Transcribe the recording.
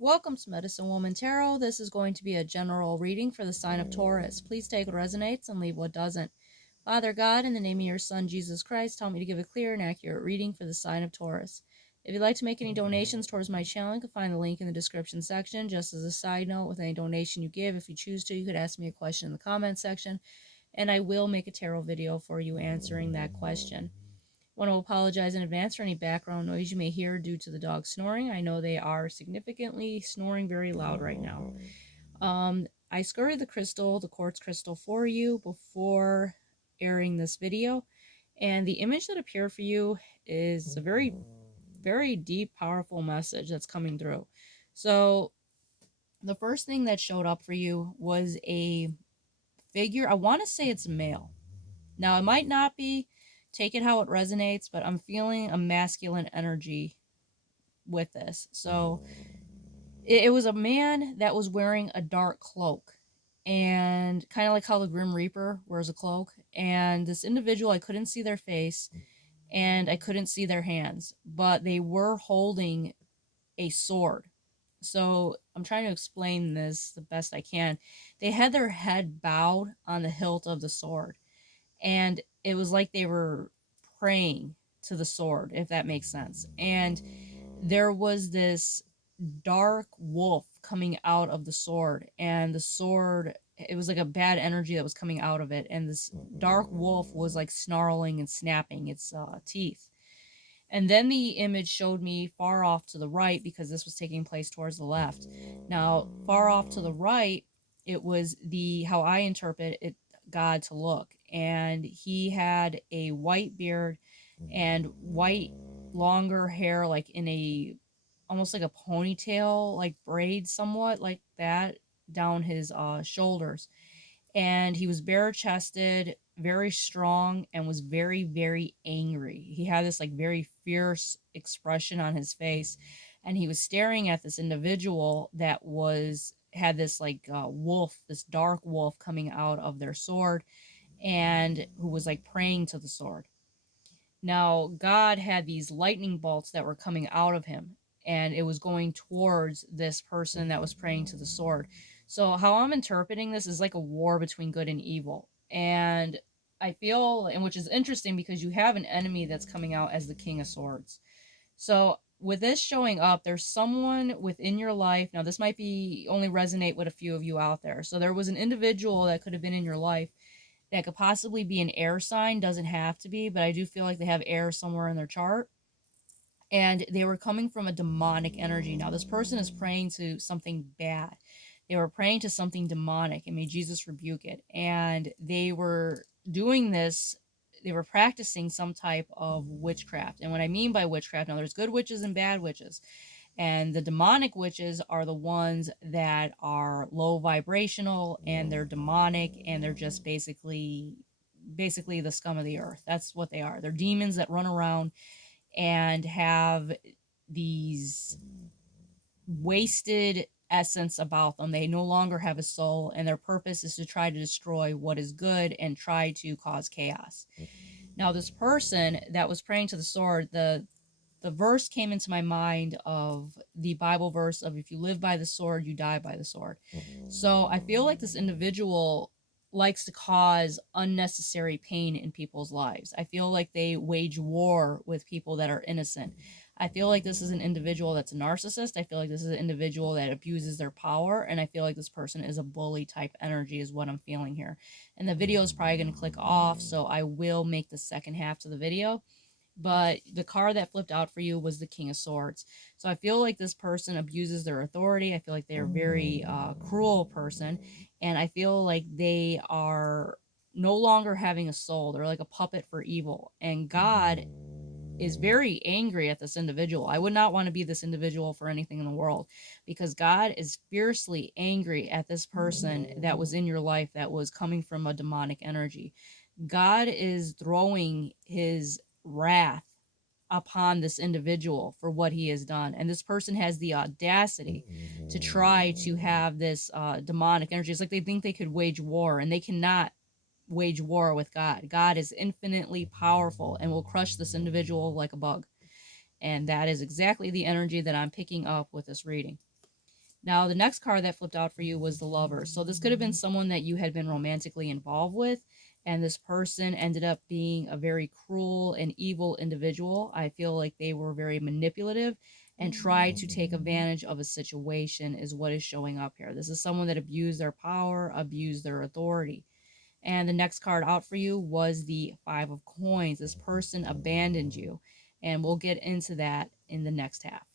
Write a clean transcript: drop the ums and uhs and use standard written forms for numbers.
Welcome to Medicine Woman Tarot. This is going to be a general reading for the sign of Taurus. Please take what resonates and leave what doesn't. Father God, in the name of your Son, Jesus Christ, help me to give a clear and accurate reading for the sign of Taurus. If you'd like to make any donations towards my channel, you can find the link in the description section. Just as a side note, with any donation you give, if you choose to, you could ask me a question in the comment section, and I will make a tarot video for you answering that question. I want to apologize in advance for any background noise you may hear due to the dog snoring. I know they are significantly snoring very loud right now. I scoured the quartz crystal for you before airing this video, and the image that appeared for you is a very, very deep, powerful message that's coming through. So the first thing that showed up for you was a figure. I want to say it's male. Now, it might not be, take it how it resonates, but I'm feeling a masculine energy with this. So it was a man that was wearing a dark cloak, and kind of like how the Grim Reaper wears a cloak. And this individual, I couldn't see their face and I couldn't see their hands, but they were holding a sword. So I'm trying to explain this the best I can. They had their head bowed on the hilt of the sword, and it was like they were praying to the sword, if that makes sense. And there was this dark wolf coming out of the sword, and the sword, it was like a bad energy that was coming out of it, and this dark wolf was like snarling and snapping its teeth. And then the image showed me far off to the right, because this was taking place towards the left. Now, far off to the right, it was how I interpret it, God to look. And he had a white beard and white, longer hair, like in a, almost like a ponytail, like braid, somewhat like that, down his shoulders. And he was bare chested, very strong, and was very, very angry. He had this like very fierce expression on his face, and he was staring at this individual that had this like wolf, this dark wolf coming out of their sword, and who was like praying to the sword. Now, God had these lightning bolts that were coming out of him, and it was going towards this person that was praying to the sword. So, how I'm interpreting this is like a war between good and evil. And I feel, and which is interesting because you have an enemy that's coming out as the King of Swords. So, with this showing up, there's someone within your life. Now, this might be only resonate with a few of you out there. So, there was an individual that could have been in your life that could possibly be an air sign, doesn't have to be, but I do feel like they have air somewhere in their chart. And they were coming from a demonic energy. Now, this person is praying to something bad. They were praying to something demonic, and may Jesus rebuke it. And they were doing this, they were practicing some type of witchcraft. And what I mean by witchcraft, now there's good witches and bad witches. And the demonic witches are the ones that are low vibrational, and they're demonic, and they're just basically the scum of the earth. That's what they are. They're demons that run around and have these wasted essence about them. They no longer have a soul, and their purpose is to try to destroy what is good and try to cause chaos. Now, this person that was praying to the sword, the verse came into my mind of the Bible verse of, if you live by the sword, you die by the sword. So I feel like this individual likes to cause unnecessary pain in people's lives. I feel like they wage war with people that are innocent. I feel like this is an individual that's a narcissist. I feel like this is an individual that abuses their power, and I feel like this person is a bully type energy is what I'm feeling here. And the video is probably going to click off, so I will make the second half to the video. But the card that flipped out for you was the King of Swords. So I feel like this person abuses their authority. I feel like they're a very cruel person. And I feel like they are no longer having a soul. They're like a puppet for evil. And God is very angry at this individual. I would not want to be this individual for anything in the world, because God is fiercely angry at this person that was in your life that was coming from a demonic energy. God is throwing his wrath upon this individual for what he has done, and this person has the audacity to try to have this demonic energy. It's like they think they could wage war, and they cannot wage war with God. God is infinitely powerful and will crush this individual like a bug. And that is exactly the energy that I'm picking up with this reading. Now, the next card that flipped out for you was the Lover. So this could have been someone that you had been romantically involved with, and this person ended up being a very cruel and evil individual. I feel like they were very manipulative and tried to take advantage of a situation, is what is showing up here. This is someone that abused their power, abused their authority. And the next card out for you was the Five of Coins. This person abandoned you, and we'll get into that in the next half.